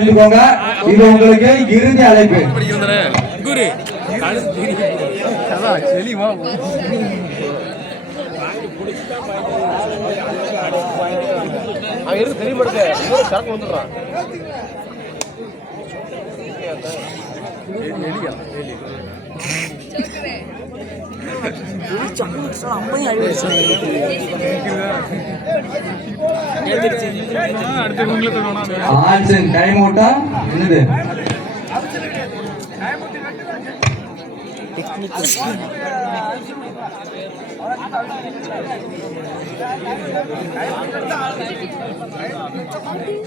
இது உங்களுக்கு இறுதி அழைப்பு. டைம் அவுட்டா என்னது?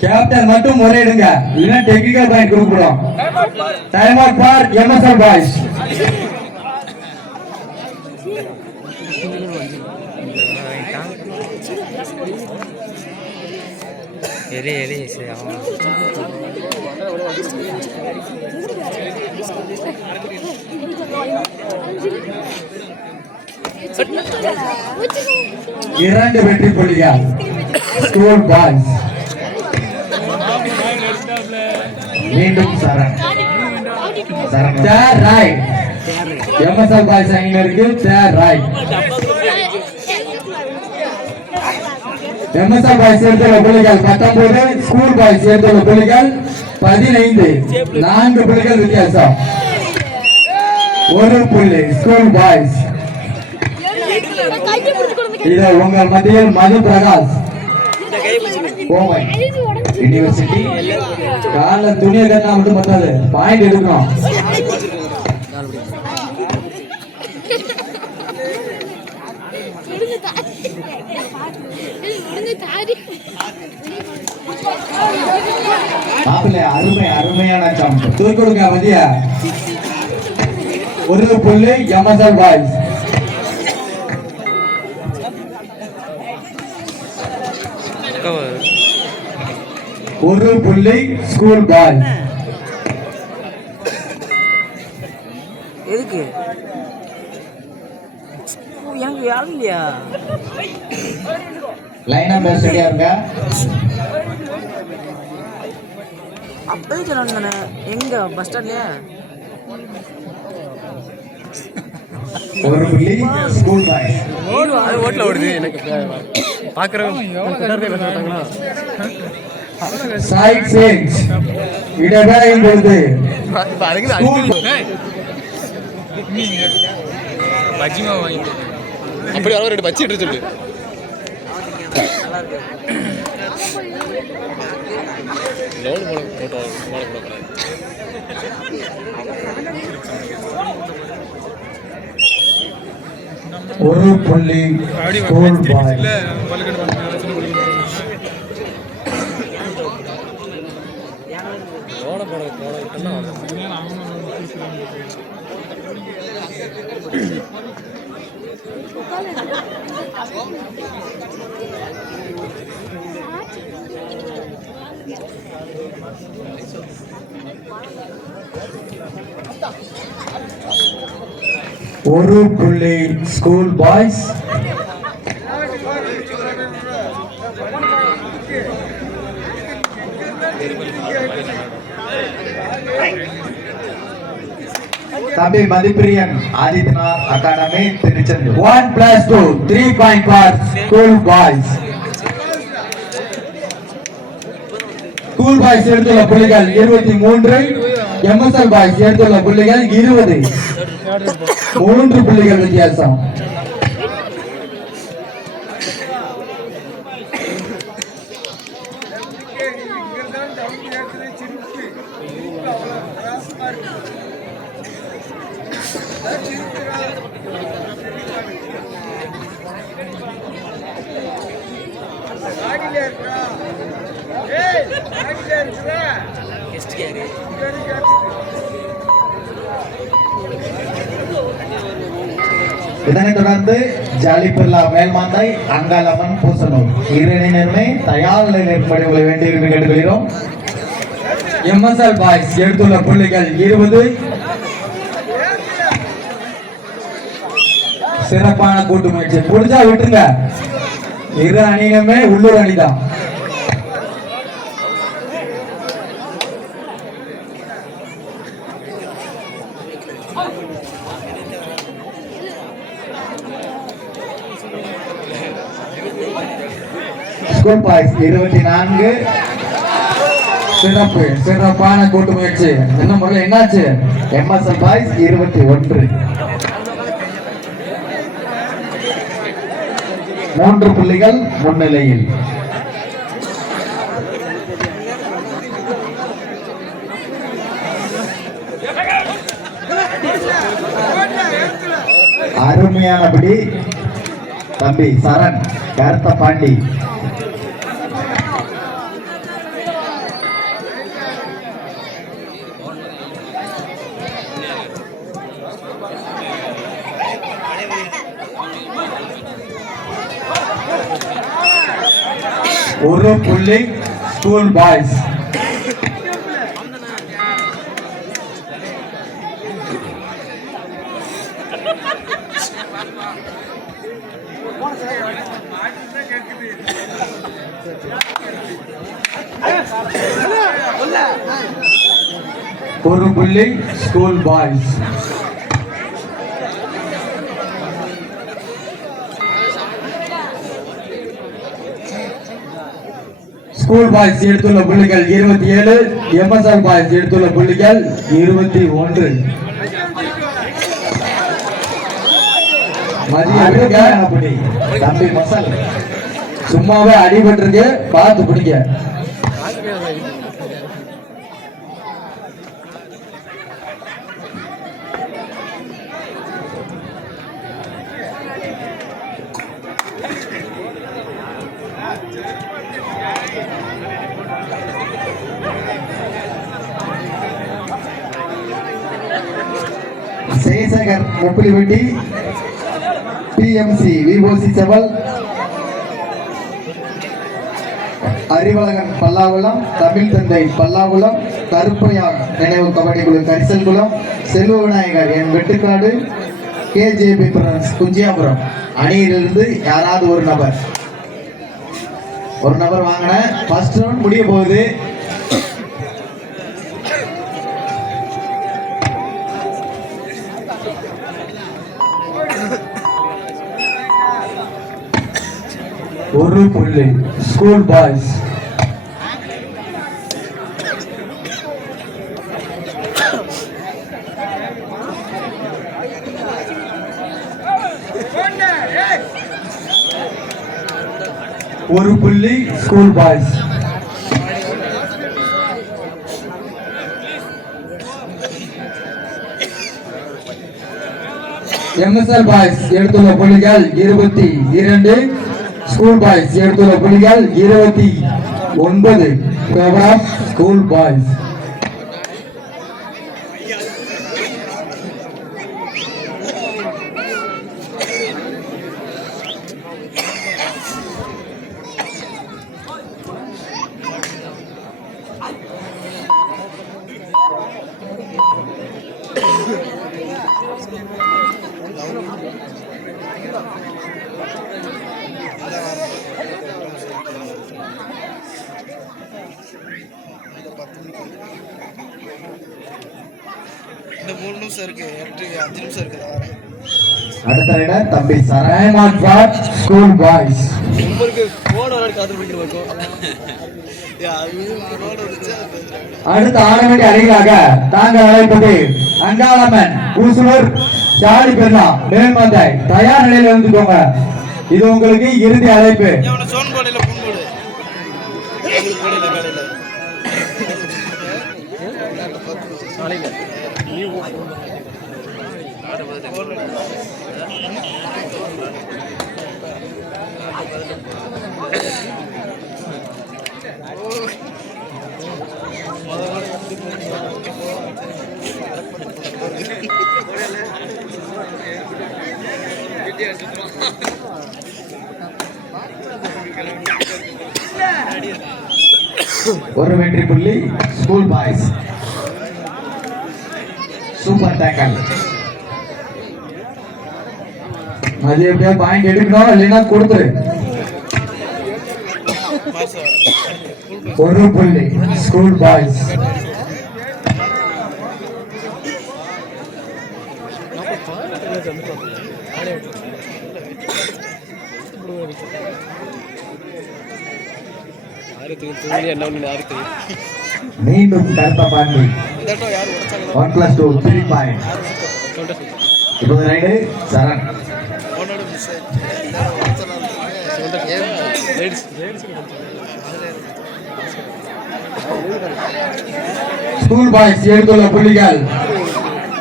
கேப்டன் மட்டும் முறையிடுங்க, இல்லைன்னா டெக்னிக்கல் பாயிண்ட் கொடுக்கிறோம். Time out for MSL boys. இரண்டு வெற்றி புள்ளிகள் ஸ்கூல் பாய்ஸ். மீண்டும் சரண் ரைட். எம்எஸ்எல் பாய்ஸ் அணியினருக்கு தேர் ரைட். எம்எஸ்எல் பாய்ஸ் சேர்த்துள்ள புள்ளிகள் 19, ஸ்கூல் பாய்ஸ் சேர்த்துள்ள புள்ளிகள் 15. 4 புள்ளிகள் வித்தியாசம். ஒரு புள்ளி ஸ்கூல் பாய்ஸ். இது உங்கள் மத்தியில் மது பிரகாஷ் கோவை யூனிவர்சிட்டி. கால துணியை கட்டினா மட்டும் பத்தாது, பாயிண்ட் எடுக்கணும். அருமை அருமையான ஜம்ப். தூக்கி கொடுங்க மதிய. ஒரு புள்ளி எம்எஸ்எல் பாய்ஸ். ஒரு புள்ளி ஸ்கூல் பாய்ஸ். எதுக்கு எனக்கு யாரும் இல்லையா? லைனா பேஸ் ரெடியா இருங்க. அப்பவே சொன்னானே எங்க பஸ் ஸ்டாண்ட்லயா? ஒரு புள்ளி ஸ்கூல் பாய்ஸ். அது ஓட்ல ஓடுது. எனக்கு பாக்குறவங்க சைட் சேஞ்ச் இடவேளையின் பொழுது பஜ்ஜிமா வாங்கி அப்படி அளவு ரெண்டு பச்சி எடுத்து சொல்லு. ஒரு புள்ளி ஸ்கூல் பாய்ஸ். ஒரு புள்ளி ஸ்கூல் பாய்ஸ். தம்பி Mathipriyan Adityanath academy Tiruchendur. 1+2 3 point for school boys. School boys எடுத்துள்ள புள்ளிகள் 23, எம்எஸ்எல் பாய்ஸ் எடுத்துள்ள புள்ளிகள் 20. 3 புள்ளிகள் வித்தியாசம். இதனைத் தொடர்ந்து ஜாலிபிர்லா மேல்மாந்தை அங்காளம்மன் பூசனூர் இரணினருமே தயார் நிலையில் ஏற்பட வேண்டியிருக்க கேட்டுக்கொள்கிறோம். எம்எஸ்எல் பாய்ஸ் எடுத்துள்ள புள்ளிகள் 20. சிறப்பான கூட்டு முயற்சி. புடிச்சா விட்டுருங்க. இரு அணியுமே உள்ளூர் அணிதான். School boys 24. சிறப்பு, சிறப்பான கூட்டு முயற்சி. என்ன முறையில் என்னாச்சு? MSL boys 21. 3 புள்ளிகள் முன்னிலையில். அருமையானபடி தம்பி சரண் கருத்த பாண்டி. ஒரு புள்ளி ஸ்கூல் பாய்ஸ். ஒரு புள்ளி ஸ்கூல் பாய்ஸ். ஸ்கூல் பாய்ஸ் எடுத்துள்ள புள்ளிகள் 27, எம்எஸ்எல் பாய்ஸ் எடுத்துள்ள புள்ளிகள் 21. தம்பி மசால் சும்மாவே அடிபட்டிருக்கு, பார்த்து பிடிங்க. சேசகர் முப்பிலிவெட்டி, பிஎம்சி விஓசி செவல், அறிவழகன் பல்லாகுளம், தமிழ் தந்தை பல்லாகுளம், கருப்பையான் நினைவு கபடி குழு கரிசல்குளம், செல்வ விநாயகர் என் வெட்டுக்காடு, கேஜேபி பிரதர்ஸ் குஞ்சியாபுரம் அணியிலிருந்து யாராவது ஒரு நபர் வாங்கின. ஃபர்ஸ்ட் ரவுண்ட் முடிய போகுது. ஒரு புள்ளி ஸ்கூல் பாய்ஸ். ஒரு புள்ளி ஸ்கூல் பாய்ஸ். எம்எஸ்எல் பாய்ஸ் எடுத்துள்ள புள்ளிகள் 22, ஸ்கூல் பாய்ஸ் எடுத்துள்ள புள்ளிகள் 29. School boys. இந்த 3 நிமிஷம் இருக்கு, 5 நிமிஷம் இருக்கு. அடுத்த ரைடர் தம்பி ரஹ்மான் ஃபார் ஸ்கூல் பாய்ஸ். உங்களுக்கு கோட் விளையாட காது பிடிக்கிறோம். அடுத்த ஆடவேண்டிய அணிகளாக தாங்கள் அழைப்பது அங்காளம்மன் கூசலூர் சாலி பெருனா மேல்மந்தாய். தயார் நிலையில் இருந்துக்கோங்க. இது உங்களுக்கு இறுதி அழைப்பு. ஒரு வெற்றி புள்ளி ஸ்கூல் பாய்ஸ். Super tackle. அது எப்படியா பாயிண்ட் எடுக்கணும், இல்லைன்னா கொடுத்துரு. ஒரு புள்ளி ஸ்கூல் பாய்ஸ். மீண்டும் கருத்தபாண்டி 1+2 3 பாயிண்ட். இப்போது ரைடு சரண். ஸ்கூல் பாய்ஸ் எடுத்துள்ள புள்ளிகள்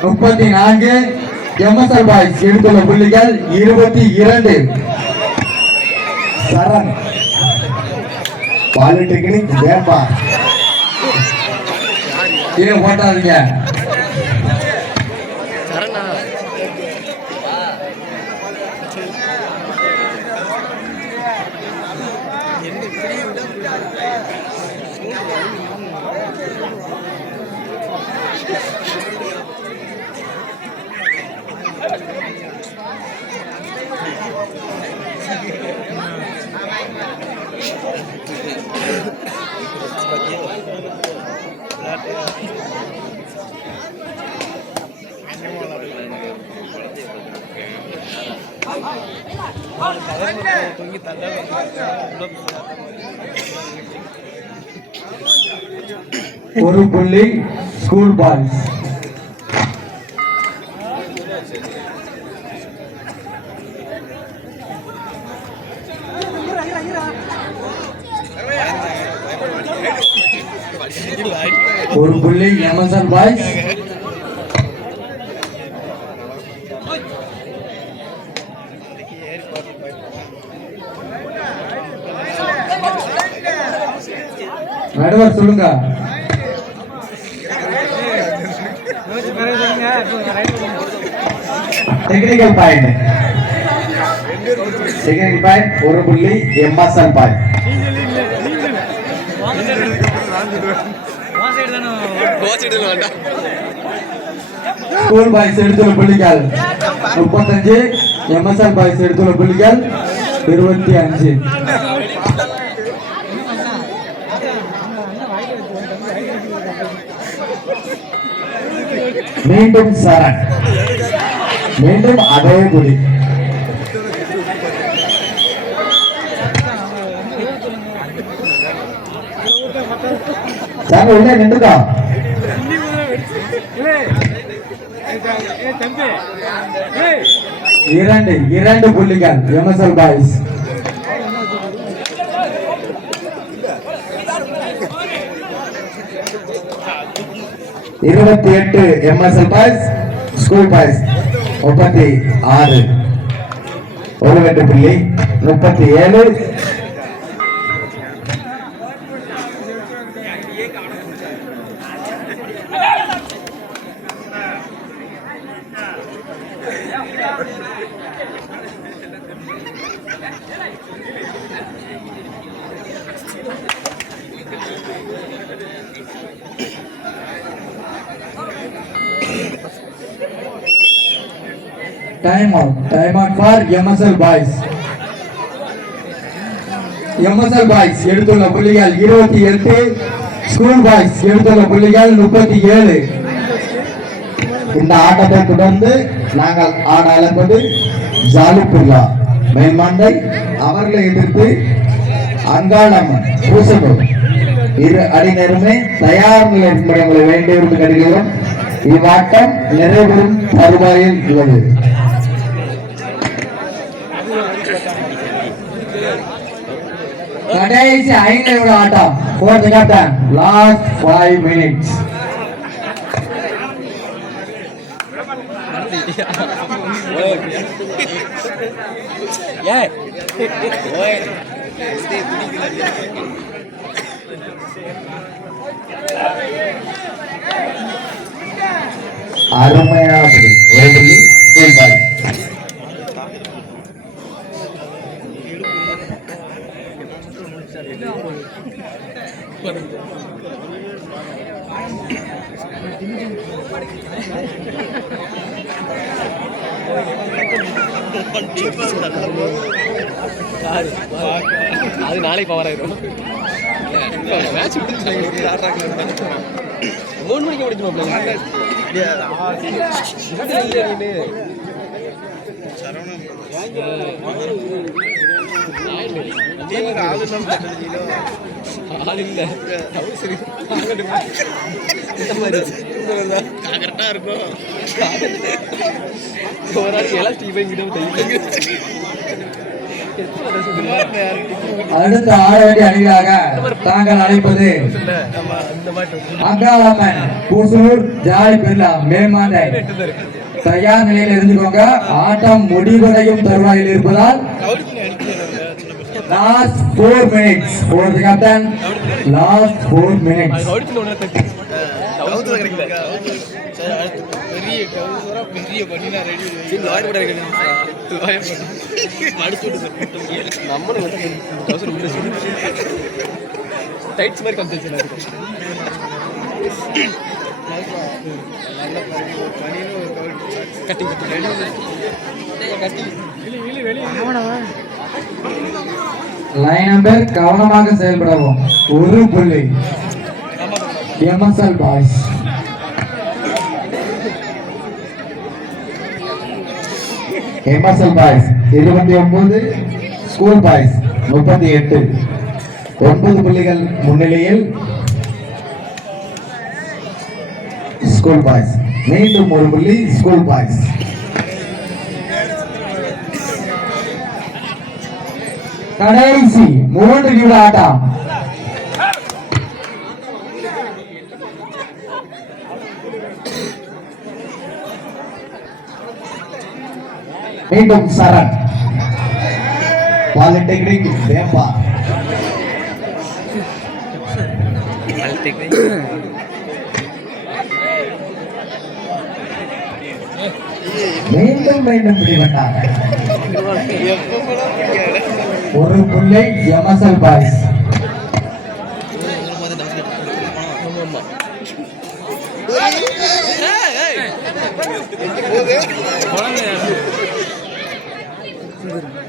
34, எம்எஸ்எல் பாய்ஸ் எடுத்துள்ள புள்ளிகள் 22. சரண் பாலிடெக்னிக் வேப்பா. இதை போட்டாதீங்க. ஒரு புள்ளி ஸ்கூல் பாய்ஸ். ஒரு புள்ளி எம்எஸ்எல் பாய்ஸ். நடுவர் சொல்லுங்க. Technical point. டெக்னிக்கல் பாயிண்ட் ஒரு புள்ளி எம்எஸ்எல் பாயிண்ட். ஸ்கூல் பாய்ஸ் எடுத்துள்ள புள்ளிகள் 35, எம்எஸ்எல் பாய்ஸ் எடுத்துள்ள புள்ளிகள் 25. மீண்டும் சரண். மீண்டும் அதே புலி. சார் உள்ளே நின்றுக்கா. இரண்டு புள்ளிகள் எம்எஸ்எல் பாய்ஸ். இருபத்தி 8 எம்எஸ்எல் பாய்ஸ். School boys 36. ஒரு வெட்டு புள்ளி 37. Time out for MSL boys. MSL boys எடுத்துள்ள புள்ளிகள் 28, ஸ்கூல் பாய்ஸ் எடுத்துள்ள புள்ளிகள் 37. இந்த ஆட்டத்தை தொடர்ந்து நாங்கள் ஆட அழைப்பது ஜாலிபுல்லா மேல்மந்தை. அவர்களை எதிர்த்து அங்காளம்மன் பூசனூர். இரு அணியினருமே தயார் நிலையில் உங்களை வேண்டியிருந்து கருதுகிறோம். இவ்வாட்டம் நிறைவேறும் தருவாயில் உள்ளது. கடைசி 5 நிமிட ஆட்டம். Fourth captain, last 5 minutes. அருமையான புள்ளி. ஒரு புள்ளி ஸ்கூல் பாய்ஸ். அது நாளைக்கு பவர் ஆயிடும். மேட்ச் 3 மணிக்கு முடிஞ்சிடும். ஆள் இல்ல சரி கரெக்டா இருக்கும் ஒரு ஆள் எலாஸ்டிக் போய் அடுத்த ஆட வேண்டிய அணிகளாக தாங்கள் அழைப்பது அங்காளம்மன் பூசூர் ஜாலி பிர்லா மேல்மாந்தை. தயார் நிலையில் இருந்துக்கோங்க. ஆட்டம் முடிவடையும் தருவாயில் இருப்பதால் last 4 minutes for the captain. Last 4 minutes. பெரிய பண்ணினா ரெடி லாயர் கூட நம்மளும் டைட்ஸ் மாதிரி கம்பெனி கட்டிங் லைன் நம்பர் கவனமாக செயல்படவும். ஒரு புள்ளி MSL boys. MSL boys 29, school boys 38. 9 புள்ளிகள் முன்னிலையில் ஸ்கூல் பாய்ஸ். மீண்டும் ஒரு புள்ளி ஸ்கூல் பாய்ஸ். கடைசி 3 நிமிட ஆட்டம். மீண்டும் சரண் பாலிடெக்னிக் வேப்பா. மீண்டும் பிடிபட்டாங்க. ஒரு புள்ளி எம்எஸ்எல் பாய்ஸ்.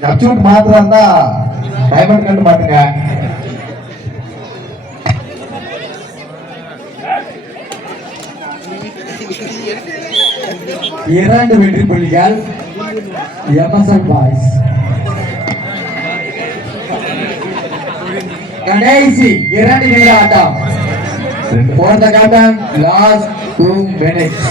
சப்ஸ்டியூட் மாத்திரம் தான் டைமண்ட் கண்டு மாத்துங்க. இரண்டு வெற்றி புள்ளிகள் எம்எஸ்எல் பாய்ஸ். கடைசி 2 நிமிட ஆட்டம். For the captain, last 2 minutes.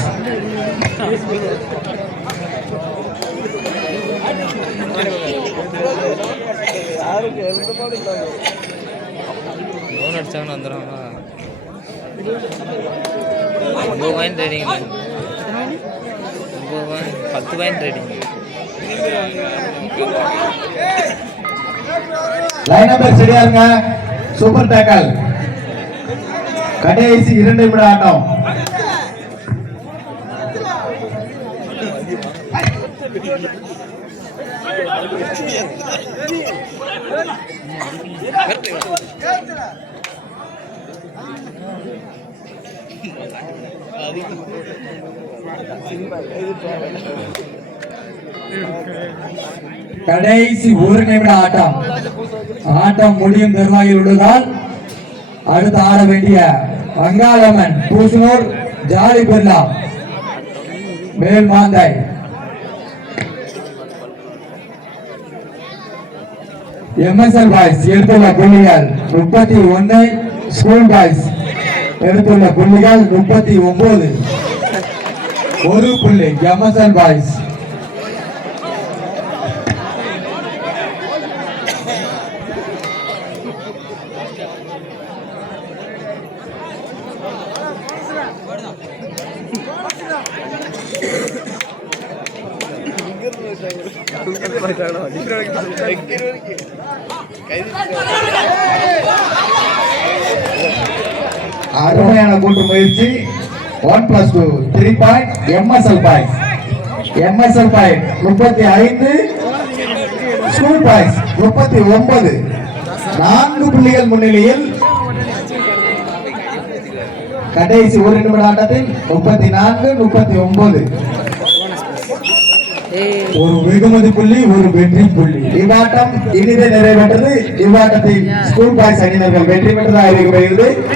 அடிச்சாங்கன்னு வந்துடும் 9 point rating 10 point rating. Line number சரியா இருங்க. Super tackle. கடைசி 2 நிமிட ஆட்டம். கடைசி 1 நிமிட ஆட்டம். ஆட்டம் முடியும் தருவாயில் உள்ளதால் அடுத்து ஆட வேண்டிய Angalamman Poosanur jolly Birla Melmanthai. MSL boys எடுத்துள்ள புள்ளிகள் 31, ஸ்கூல் பாய்ஸ் எடுத்துள்ள புள்ளிகள் 39. ஒரு புள்ளி எம்எஸ்எல் பாய்ஸ். அருமையான கூட்டு முயற்சி. 1+2 3 point MSL boys. MSL point 35, school boys 39. 4 புள்ளிகள் முன்னிலையில் கடைசி 1 நிமிட ஆட்டத்தில் 34, 39. ஒரு வெகுமதி புள்ளி, ஒரு வெற்றி புள்ளி. இவ்வாட்டம் இனிதே நிறைவேற்றது. இவ்வாட்டத்தில் ஸ்கூல் பாய்ஸ் அணியினர்கள் வெற்றி பெற்றதாக அறிவிக்கப்படுகிறது.